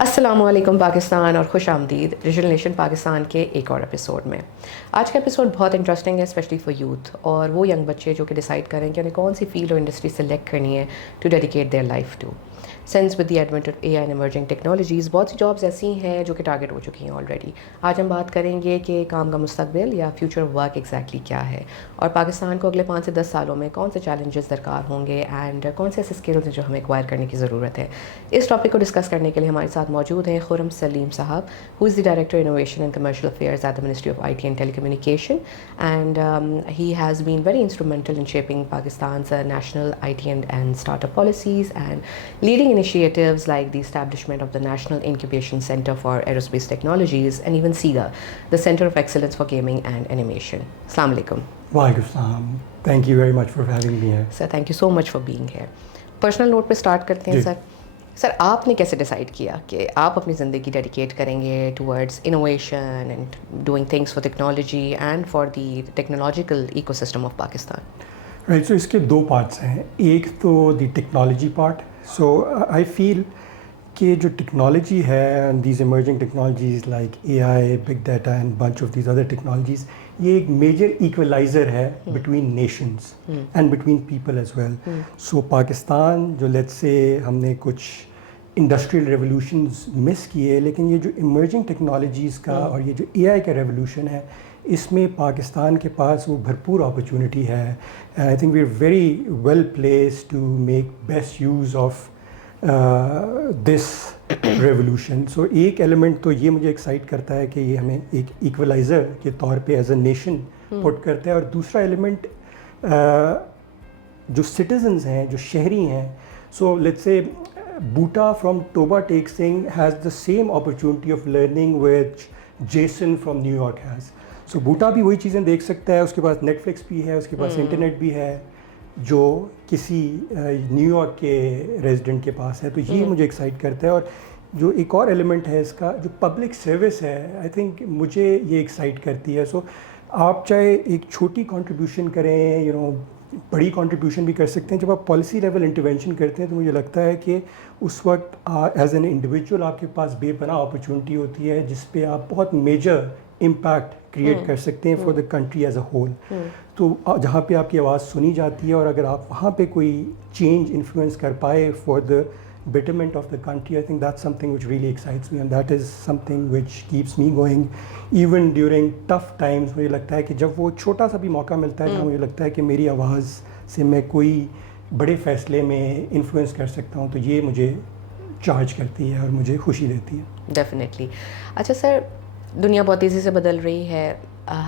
السلام علیکم پاکستان اور خوش آمدید ڈیجیٹل نیشن پاکستان کے ایک اور ایپیسوڈ میں. آج کا ایپیسوڈ بہت انٹرسٹنگ ہے اسپیشلی فار یوتھ اور وہ ینگ بچے جو کہ ڈیسائڈ کریں کہ انہیں کون سی فیلڈ اور انڈسٹری سلیکٹ کرنی ہے to dedicate their life to. Since with the advent of A I and emerging technologies بہت سی جابس ایسی ہیں جو کہ ٹارگیٹ ہو چکی ہیں آلریڈی. آج ہم بات کریں گے کہ کام کا مستقبل یا فیوچر آف ورک ایگزیکٹلی کیا ہے اور پاکستان کو اگلے 5 سے 10 سالوں میں کون سے چیلنجز درکار ہوں گے اینڈ کون سے ایسے اسکلز ہیں جو ہمیں ایکوائر کرنے کی ضرورت ہے. اس ٹاپک کو ڈسکس کرنے کے لیے ہمارے ساتھ موجود ہیں خرم سلیم صاحب, who is the Director Innovation and Commercial Affairs at the Ministry of IT and Telecommunication, and he has been very instrumental in shaping Pakistan's national IT and startup policies and leading initiatives like the establishment of the National Incubation Center for Aerospace Technologies and even SIGA, the Center of Excellence for Gaming and Animation. Assalamu alaikum. Walaikum salam. Thank you very much for having me here. Sir, thank you so much for being here. Personal note پہ start کرتے ہیں سر. آپ نے کیسے decide کیا کہ آپ اپنی زندگی ڈیڈیکیٹ کریں گے towards innovation and doing things for technology and for the technological ecosystem of Pakistan? Right, so اس کے دو پارٹس ہیں. ایک تو دی ٹیکنالوجی پارٹ. سو آئی فیل کہ جو ٹیکنالوجی ہے, these emerging technologies like A I, big data and bunch of these other technologies, یہ ایک میجر ایکولائزر ہے between nations and between people as well. So Pakistan جو لیٹس سے ہم نے کچھ انڈسٹریل ریولوشنز مس کیے, لیکن یہ جو ایمرجنگ ٹیکنالوجیز کا اور یہ جو اے آئی کا ریولوشن ہے, اس میں پاکستان کے پاس وہ بھرپور اپرچونٹی ہے. I think we are very well placed to make best use of this revolution. So ایک ایلیمنٹ تو یہ مجھے ایکسائٹ کرتا ہے کہ یہ ہمیں ایک ایکولائزر کے طور پہ ایز اے نیشن پٹ کرتا ہے. اور دوسرا ایلیمنٹ جو سٹیزنز ہیں, جو شہری ہیں, so let's say Boota from Toba Tek Singh has the same opportunity of learning which Jason from New York has. So Boota بھی وہی چیزیں دیکھ سکتا ہے, اس کے پاس نیٹ فلکس بھی ہے, اس کے پاس انٹرنیٹ بھی ہے جو کسی نیو یارک کے ریزیڈنٹ کے پاس ہے. تو یہ مجھے ایکسائٹ کرتا ہے. اور جو ایک اور ایلیمنٹ ہے اس کا, جو پبلک سروس ہے, آئی تھنک مجھے یہ ایکسائٹ کرتی ہے. سو آپ چاہے ایک چھوٹی کنٹریبیوشن کریں, بڑی کنٹریبیوشن بھی کر سکتے ہیں. جب آپ پالیسی لیول انٹرونشن کرتے ہیں تو مجھے لگتا ہے کہ اس وقت ایز این انڈیویجول آپ کے پاس بے پناہ اپرچونٹی ہوتی ہے جس پہ آپ بہت میجر امپیکٹ کریٹ کر سکتے ہیں for the country as a whole. تو جہاں پہ آپ کی آواز سنی جاتی ہے, اور اگر آپ وہاں پہ کوئی چینج انفلوئنس کر پائے for the betterment of the country, I think that's something which really excites me, and that is something which keeps me going even during tough times. مجھے لگتا ہے کہ جب وہ چھوٹا سا بھی موقع ملتا ہے جہاں مجھے لگتا ہے کہ میری آواز سے میں کوئی بڑے فیصلے میں انفلوئنس کر سکتا ہوں, تو یہ مجھے چارج کرتی ہے اور مجھے خوشی دیتی ہے. ڈیفینیٹلی. اچھا سر, دنیا بہت تیزی سے بدل رہی ہے,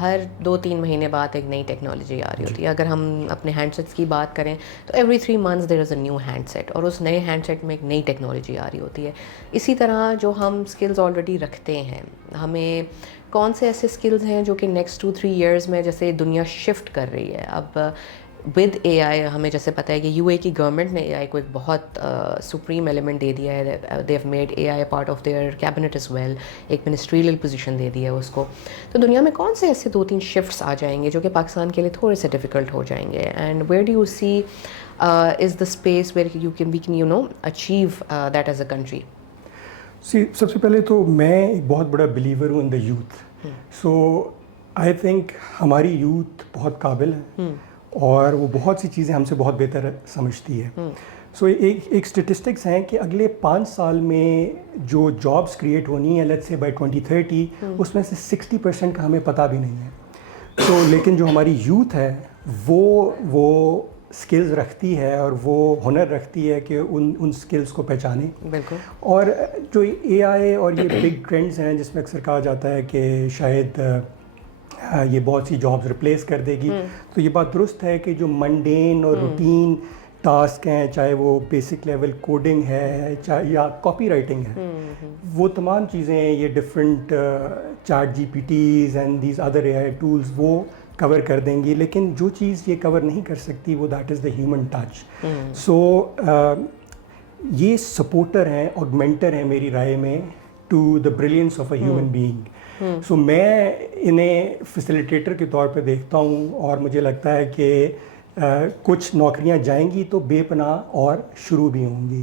ہر 2-3 مہینے بعد ایک نئی ٹیکنالوجی آ رہی ہوتی ہے. اگر ہم اپنے ہینڈ سیٹس کی بات کریں تو every 3 months there is a new handset, اور اس نئے ہینڈ سیٹ میں ایک نئی ٹیکنالوجی آ رہی ہوتی ہے. اسی طرح جو ہم اسکلز آلریڈی رکھتے ہیں, ہمیں کون سے ایسے اسکلز ہیں جو کہ نیکسٹ 2-3 years میں جیسے دنیا شفٹ کر رہی ہے اب ود اے آئی, ہمیں جیسے پتہ ہے کہ یو اے کی گورنمنٹ نے اے آئی کو ایک بہت سپریم ایلیمنٹ دے دیا ہے. They have made A I part of their cabinet as well, ایک منسٹریل پوزیشن دے دیا ہے اس کو. تو دنیا میں کون سے ایسے 2-3 شفٹس آ جائیں گے جو کہ پاکستان کے لیے تھوڑے سے ڈیفیکلٹ ہو جائیں گے, and where do you see is the space where we can achieve that as a country? سب سے پہلے تو میں ایک بہت بڑا بلیور ہوں in the youth. So I think ہماری یوتھ بہت قابل ہے اور وہ بہت سی چیزیں ہم سے بہت بہتر سمجھتی ہے. سو ایک اسٹیٹسٹکس ہیں کہ اگلے 5 سال میں جو جابس کریٹ ہونی ہیں لیٹس سے بائی 2030, اس میں سے 60% کا ہمیں پتہ بھی نہیں ہے. تو لیکن جو ہماری یوتھ ہے وہ اسکلز رکھتی ہے اور وہ ہنر رکھتی ہے کہ ان اسکلز کو پہچانے. بالکل. اور جو اے آئی اور یہ بگ ٹرینڈز ہیں جس میں اکثر کہا جاتا ہے کہ شاید یہ بہت سی جابز ریپلیس کر دے گی, تو یہ بات درست ہے کہ جو منڈین اور روٹین ٹاسک ہیں, چاہے وہ بیسک لیول کوڈنگ ہے چاہے یا کاپی رائٹنگ ہے, وہ تمام چیزیں یہ different Chat G P Ts and these other A I tools وہ کور کر دیں گی. لیکن جو چیز یہ کور نہیں کر سکتی وہ that is the human touch. So یہ سپورٹر ہیں, آگمنٹر ہیں میری رائے میں to the brilliance of a human being. So میں انہیں فیسیلیٹیٹر کے طور پہ دیکھتا ہوں, اور مجھے لگتا ہے کہ کچھ نوکریاں جائیں گی تو بے پناہ اور شروع بھی ہوں گی.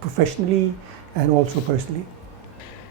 professionally and also personally.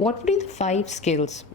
What would be the 5 skills,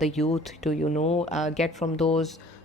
the youth to get from those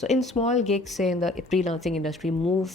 So in small gigs say in the freelancing industry move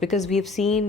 because we've seen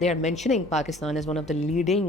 they are mentioning Pakistan as one of the leading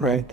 Right.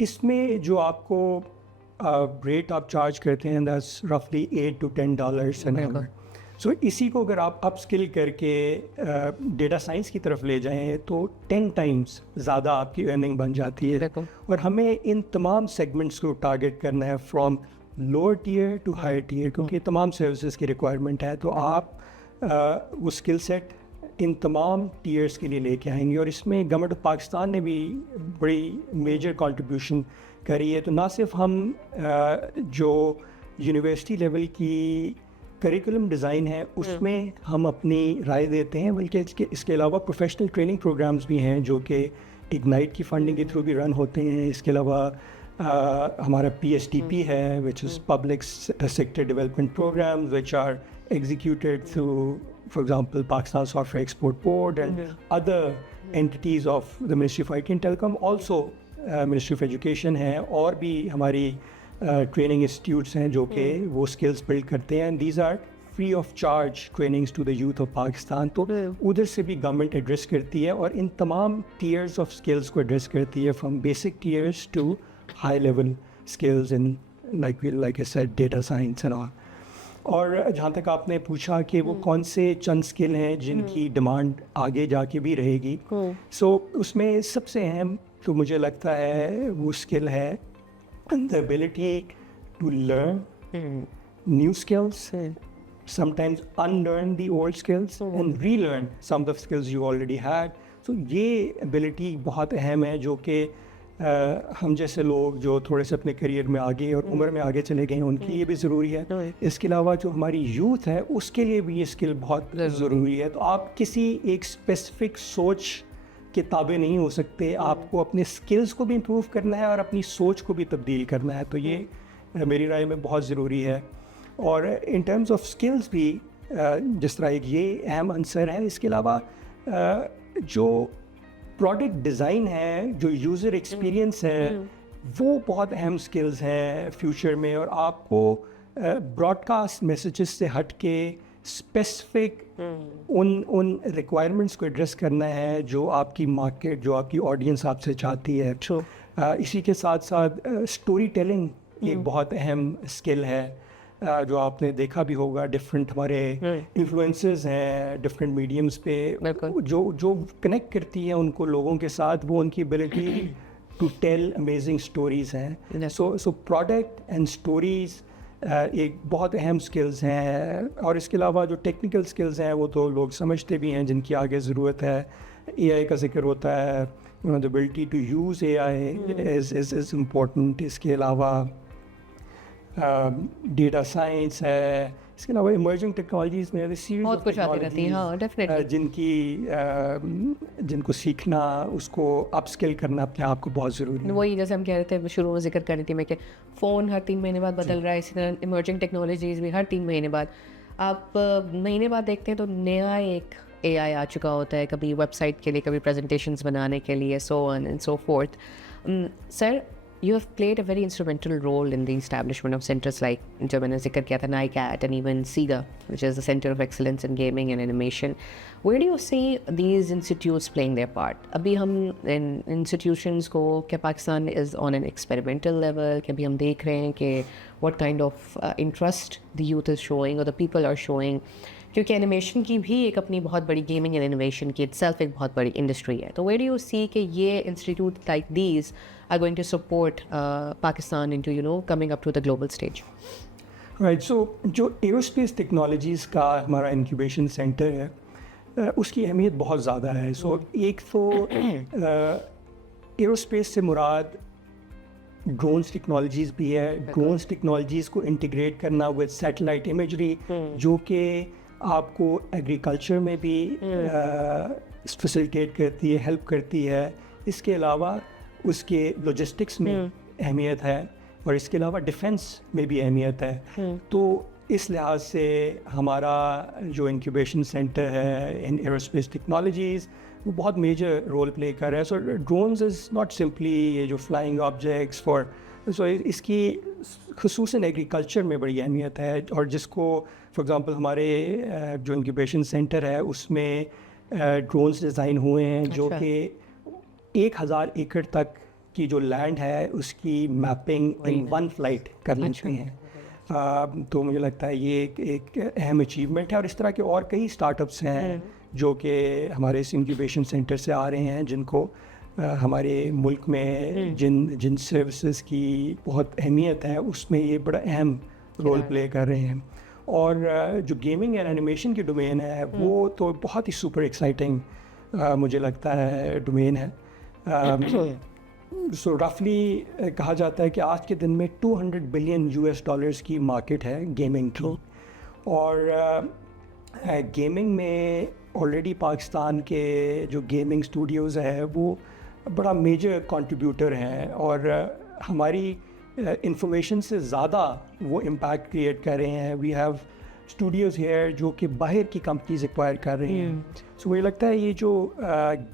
اس میں جو آپ کو rate آپ charge کرتے ہیں that's roughly $8 to $10 an hour. سو اسی کو اگر آپ اپ اسکل کر کے ڈیٹا سائنس کی طرف لے جائیں تو 10 ٹائمس زیادہ آپ کی ارننگ بن جاتی ہے. اور ہمیں ان تمام سیگمنٹس کو ٹارگیٹ کرنا ہے from lower tier to higher tier, کیونکہ تمام سروسز کی ریکوائرمنٹ ہے. تو آپ وہ اسکل سیٹ ان تمام ٹیئرس کے لیے لے کے آئیں گے. اور اس میں گورنمنٹ آف پاکستان نے بھی بڑی میجر کنٹریبیوشن کری ہے. تو نہ صرف ہم جو یونیورسٹی لیول کی کریکولم ڈیزائن ہے اس میں ہم اپنی رائے دیتے ہیں, بلکہ اس کے علاوہ پروفیشنل ٹریننگ پروگرامز بھی ہیں جو کہ اگنائٹ کی فنڈنگ کے تھرو بھی رن ہوتے ہیں. اس کے علاوہ ہمارا PSTP ہے which is public sector development programmes which are executed through for example Pakistan software export board and other entities of the ministry of IT and telecom, also ministry of education ہے, اور بھی ہماری training institutes ہیں جو کہ وہ skills build کرتے ہیں. These are free of charge trainings to the youth of Pakistan. تو ادھر سے بھی گورنمنٹ ایڈریس کرتی ہے اور ان تمام ٹیئرس آف اسکلس کو ایڈریس کرتی ہے, from basic tiers to high level skills in like I said data science and all. اور جہاں تک آپ نے پوچھا کہ وہ کون سے چند اسکل ہیں جن کی ڈیمانڈ آگے جا کے بھی رہے گی, سو اس میں سب سے اہم تو مجھے لگتا ہے وہ اسکل ہے the ability to learn new skills, sometimes unlearn the old skills and relearn some of the skills you already had. So یہ ability بہت اہم ہے جو کہ ہم جیسے لوگ جو تھوڑے سے اپنے کریئر میں آگے اور عمر میں آگے چلے گئے ہیں ان کے لیے بھی ضروری ہے. اس کے علاوہ جو ہماری یوتھ ہے اس کے لیے بھی یہ اسکل بہت ضروری ہے. تو آپ کسی ایک اسپیسیفک سوچ کے تابع نہیں ہو سکتے, آپ کو اپنے اسکلس کو بھی امپروو کرنا ہے اور اپنی سوچ کو بھی تبدیل کرنا ہے. تو یہ میری رائے میں بہت ضروری ہے. اور ان ٹرمز آف اسکلس بھی جس طرح ایک یہ اہم عنصر ہے. اس کے علاوہ جو پروڈکٹ ڈیزائن ہے, جو یوزر ایکسپیرئنس ہے, وہ بہت اہم اسکلز ہیں فیوچر میں. اور آپ کو براڈ کاسٹ میسیجز سے ہٹ کے اسپیسیفک ان ریکوائرمنٹس کو ایڈریس کرنا ہے جو آپ کی مارکیٹ, جو آپ کی آڈینس آپ سے چاہتی ہے. اسی کے ساتھ ساتھ اسٹوری ٹیلنگ ایک بہت اہم اسکل ہے جو آپ نے دیکھا بھی ہوگا. ڈفرینٹ ہمارے انفلوئنسز ہیں ڈفرینٹ میڈیمس پہ جو کنیکٹ کرتی ہیں ان کو لوگوں کے ساتھ, وہ ان کی ability to tell amazing stories ہیں. سو پروڈکٹ اینڈ اسٹوریز ایک بہت اہم سکلز ہیں. اور اس کے علاوہ جو ٹیکنیکل سکلز ہیں وہ تو لوگ سمجھتے بھی ہیں جن کی آگے ضرورت ہے. AI کا ذکر ہوتا ہے, the ability to use AI is important. اس کے علاوہ ڈیٹا سائنس ہے. اس کے علاوہ ایمرجنگ ٹیکنالوجیز میں بہت کچھ آتی رہتی ہیں. ہاں ڈیفینیٹلی جن کو سیکھنا, اس کو اپ اسکل کرنا اپنے آپ کو بہت ضروری ہے. وہی جیسے ہم کہہ رہے تھے شروع میں ذکر کر رہی تھی میں کہ فون ہر 3 مہینے بعد بدل رہا ہے, اسی طرح ایمرجنگ ٹیکنالوجیز بھی ہر 3 مہینے بعد. آپ مہینے بعد دیکھتے ہیں تو نیا ایک AI آ چکا ہوتا ہے, کبھی ویب سائٹ کے لیے, کبھی پریزنٹیشنز بنانے کے لیے, so on and so forth. Sir you have played a very instrumental role in the establishment of centers like جو میں نے ذکر کیا تھا NICAT and even SIGA, which is the Center of Excellence in Gaming and Animation. Where do you see these institutes playing their part? ابھی ہم ان institutions کو کہ Pakistan is on an experimental level, کہ ابھی ہم دیکھ رہے ہیں کہ what kind of interest the youth is showing or the people are showing, کیونکہ اینیمیشن کی بھی ایک اپنی بہت بڑی گیمنگ اینڈ انوویشن کی اٹ سیلف ایک بہت بڑی انڈسٹری ہے. تو ویئر ڈو یو سی کہ یہ institute like these are going to support Pakistan into coming up to the global stage? Right. So جو ایروسپیس ٹیکنالوجیز کا ہمارا انکیوبیشن سینٹر ہے اس کی اہمیت بہت زیادہ ہے. سو ایک تو ایروسپیس سے مراد ڈرونس ٹیکنالوجیز بھی ہے. ڈرونس ٹیکنالوجیز کو انٹیگریٹ کرنا ود سیٹلائٹ امیجری جو کہ آپ کو ایگریکلچر میں بھی فیسیلیٹیٹ کرتی ہے, ہیلپ کرتی ہے. اس کے علاوہ اس کے لاجسٹکس میں اہمیت ہے اور اس کے علاوہ ڈیفینس میں بھی اہمیت ہے. تو اس لحاظ سے ہمارا جو انکیوبیشن سینٹر ہے ان ایروسپیس ٹیکنالوجیز وہ بہت میجر رول پلے کر رہا ہے. سو ڈرونز از ناٹ سمپلی یہ جو فلائنگ آبجیکٹس سو اس کی خصوصاً ایگریکلچر میں بڑی اہمیت ہے. اور جس کو فار ایگزامپل ہمارے جو انکیوبیشن سینٹر ہے اس میں ڈرونز ڈیزائن ہوئے ہیں جو کہ 1000 ایکڑ تک کی جو لینڈ ہے اس کی میپنگ ان ون فلائٹ کر لیتے ہیں. تو مجھے لگتا ہے یہ ایک اہم اچیومنٹ ہے. اور اس طرح کے اور کئی اسٹارٹ اپس ہیں جو کہ ہمارے اس انکیوبیشن سینٹر سے آ رہے ہیں, جن کو ہمارے ملک میں جن سروسز کی بہت اہمیت ہے اس میں یہ بڑا اہم رول پلے کر رہے ہیں. اور جو گیمنگ اینڈ اینیمیشن کی ڈومین ہے وہ تو بہت ہی سپر ایکسائٹنگ مجھے لگتا ہے ڈومین ہے. سو رفلی کہا جاتا ہے کہ آج کے دن میں $200 بلین کی مارکیٹ ہے گیمنگ کی. اور گیمنگ میں آلریڈی پاکستان کے جو گیمنگ اسٹوڈیوز ہیں وہ بڑا میجر کنٹریبیوٹر ہیں, اور ہماری انفارمیشن سے زیادہ وہ امپیکٹ کریٹ کر رہے ہیں. وی ہیو اسٹوڈیوز ہیئر جو کہ باہر کی کمپنیز ایکوائر کر رہی ہیں. سو مجھے لگتا ہے یہ جو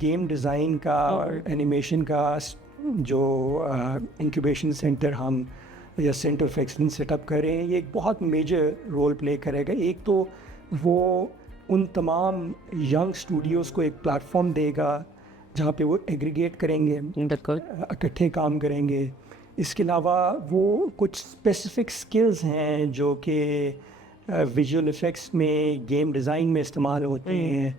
گیم ڈیزائن کا اور اینیمیشن کا جو انکیوبیشن سینٹر ہم یا centre of excellence set up کر رہے ہیں, یہ ایک بہت میجر رول پلے کرے گا. ایک تو وہ ان تمام ینگ اسٹوڈیوز کو ایک پلیٹ فارم دے گا جہاں پہ وہ ایگریگیٹ کریں گے, اکٹھے کام کریں گے. اس کے علاوہ وہ کچھ اسپیسیفک اسکلز ہیں جو کہ ویژول افیکٹس میں, گیم ڈیزائن میں استعمال ہوتے ہیں,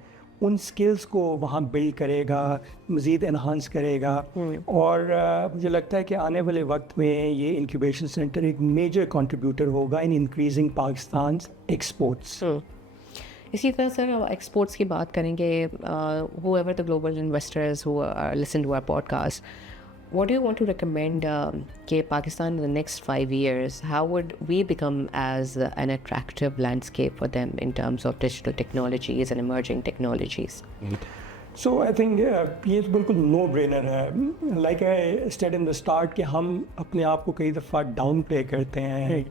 ان اسکلز کو وہاں بلڈ کرے گا, مزید انہانس کرے گا. اور مجھے لگتا ہے کہ آنے والے وقت میں یہ انکیوبیشن سینٹر ایک میجر کنٹریبیوٹر ہوگا ان انکریزنگ پاکستان ایکسپورٹس. اسی طرح سر ایکسپورٹس کی بات کریں گے, whoever the global investors who are listen to our podcast, what do you want to recommend کہ Pakistan in the next 5 years, how would we become as an attractive landscape for them in terms of digital technologies and emerging technologies? So I think یہ بالکل نو Brenner ہے. Like I said in the start کہ ہم اپنے آپ کو کئی دفعہ ڈاؤن پلے کرتے ہیں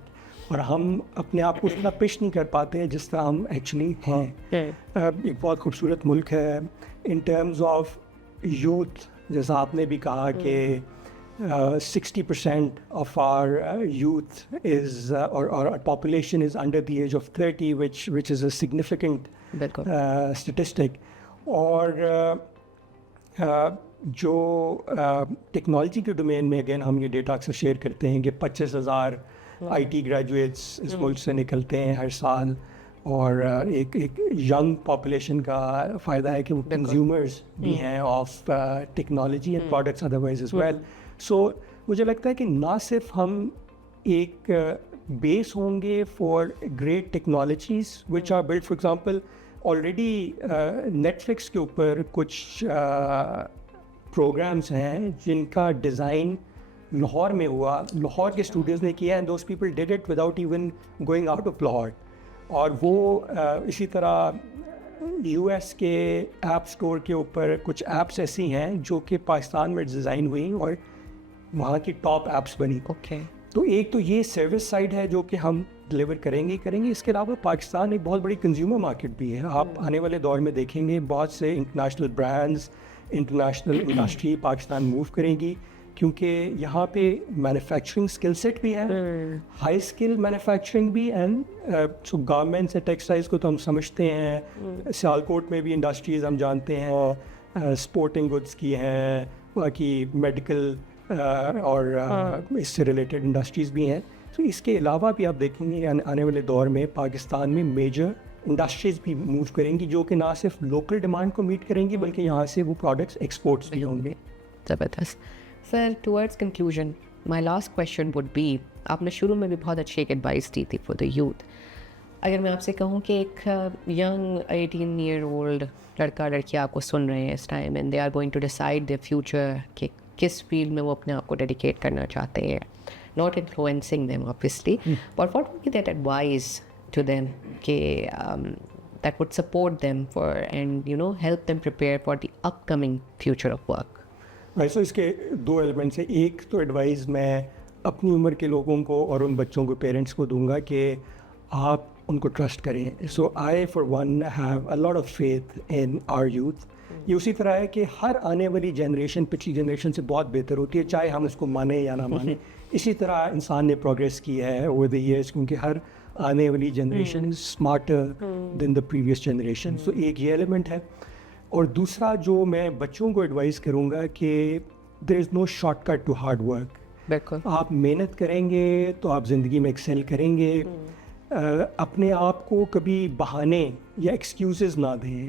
اور ہم اپنے آپ کو اتنا پیش نہیں کر پاتے ہیں جس طرح ہم ایکچولی ہیں. ایک بہت خوبصورت ملک ہے ان ٹرمز آف یوتھ. جیسا آپ نے بھی کہا کہ 60% of are youth is our population is under the age of 30 which is a significant statistic. اور جو ٹیکنالوجی کے ڈومین میں اگین ہم یہ ڈیٹا اکثر شیئر کرتے ہیں کہ 25,000 IT گریجویٹس اس ملک سے نکلتے ہیں ہر سال. اور ایک ینگ پاپولیشن کا فائدہ ہے کہ وہ کنزیومرز بھی ہیں of technology and products otherwise as well. So مجھے لگتا ہے کہ نہ صرف ہم ایک بیس ہوں گے for great technologies which are build. For example already Netflix کے اوپر کچھ پروگرامس ہیں جن کا ڈیزائن لاہور میں ہوا, لاہور کے اسٹوڈیوز نے کیا, and those people did it without even going out of Lahore. اور وہ اسی طرح US کے ایپ اسٹور کے اوپر کچھ ایپس ایسی ہیں جو کہ پاکستان میں ڈیزائن ہوئی اور وہاں کی ٹاپ ایپس بنی. تو ایک تو یہ سروس سائڈ ہے جو کہ ہم ڈلیور کریں گے. اس کے علاوہ پاکستان ایک بہت بڑی کنزیومر مارکیٹ بھی ہے. آپ آنے والے دور میں دیکھیں گے بہت سے international brands, international industry Pakistan move کریں گی, کیونکہ یہاں پہ مینوفیکچرنگ اسکل سیٹ بھی ہے, ہائی اسکل مینوفیکچرنگ بھی. And so garments and textiles کو تو ہم سمجھتے ہیں, سیالکوٹ میں بھی انڈسٹریز ہم جانتے ہیں, اسپورٹنگ گڈس کی ہیں, باقی میڈیکل اور اس سے ریلیٹڈ انڈسٹریز بھی ہیں. تو اس کے علاوہ بھی آپ دیکھیں گے آنے والے دور میں پاکستان میں میجر انڈسٹریز بھی موو کریں گی جو کہ نہ صرف لوکل ڈیمانڈ کو میٹ کریں گی بلکہ یہاں سے وہ پروڈکٹس ایکسپورٹس بھی ہوں گے. زبردست. Sir towards conclusion my last question would be, آپ نے شروع میں بھی بہت اچھی ایک ایڈوائس دی تھی فار دا یوتھ. اگر میں آپ سے کہوں کہ ایک ینگ 18 ایئر اولڈ لڑکا لڑکی آپ کو سن رہے ہیں اس time and they are going to decide their future کہ کس فیلڈ میں وہ اپنے آپ کو ڈیڈیکیٹ کرنا چاہتے ہیں, not influencing them obviously, but what would be that advice to them کہ that would support them for and help them prepare for the upcoming future of work? ویسے اس کے دو ایلیمنٹس ہیں. ایک تو ایڈوائز میں اپنی عمر کے لوگوں کو اور ان بچوں کو, پیرنٹس کو دوں گا کہ آپ ان کو ٹرسٹ کریں. So I for one have a lot of faith in our youth. یہ اسی طرح ہے کہ ہر آنے والی جنریشن پچھلی جنریشن سے بہت بہتر ہوتی ہے, چاہے ہم اس کو مانیں یا نہ مانیں. اسی طرح انسان نے پروگریس کی ہے اوور دی ایئرس, کیونکہ ہر آنے والی generation is smarter than the previous generation. So ایک یہ ایلیمنٹ ہے. اور دوسرا جو میں بچوں کو ایڈوائز کروں گا کہ there is no shortcut to hard work. بالکل آپ محنت کریں گے تو آپ زندگی میں ایکسیل کریں گے. اپنے آپ کو کبھی بہانے یا ایکسکیوزز نہ دیں.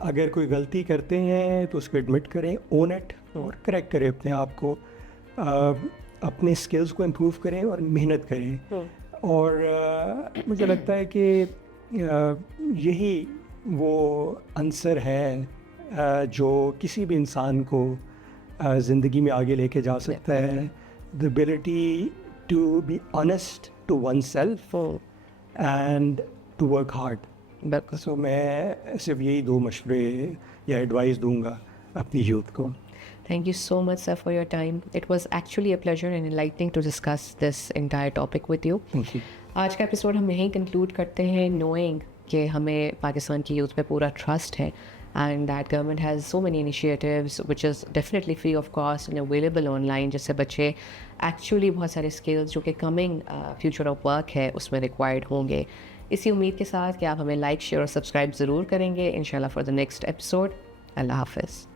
اگر کوئی غلطی کرتے ہیں تو اس کو ایڈمٹ کریں, اون اٹ, اور کریکٹ کریں اپنے آپ کو, اپنے اسکلز کو امپروو کریں اور محنت کریں. اور مجھے لگتا ہے کہ یہی وہ عنصر ہے جو کسی بھی انسان کو زندگی میں آگے لے کے جا سکتا ہے. the ability to be honest to oneself and to work hard. بالکل. So میں صرف یہی 2 مشورے یا ایڈوائز دوں گا اپنی یوتھ کو. Thank you so much, sir, for your time. It was actually a pleasure and enlightening to discuss this entire topic with you. Thank you. آج کا ایپیسوڈ ہم یہیں کنکلوڈ کرتے ہیں, نوئنگ کہ ہمیں پاکستان کی یوتھ پہ پورا ٹرسٹ ہے, and that government has so many initiatives which is definitely free of cost and available on line, جس سے بچے ایکچولی بہت سارے اسکلز جو کہ کمنگ فیوچر آف ورک ہے اس میں ریکوائرڈ ہوں گے. اسی امید کے ساتھ کہ آپ ہمیں لائک, شیئر اور سبسکرائب ضرور کریں گے انشاءاللہ فار دا نیکسٹ ایپیسوڈ. اللہ حافظ.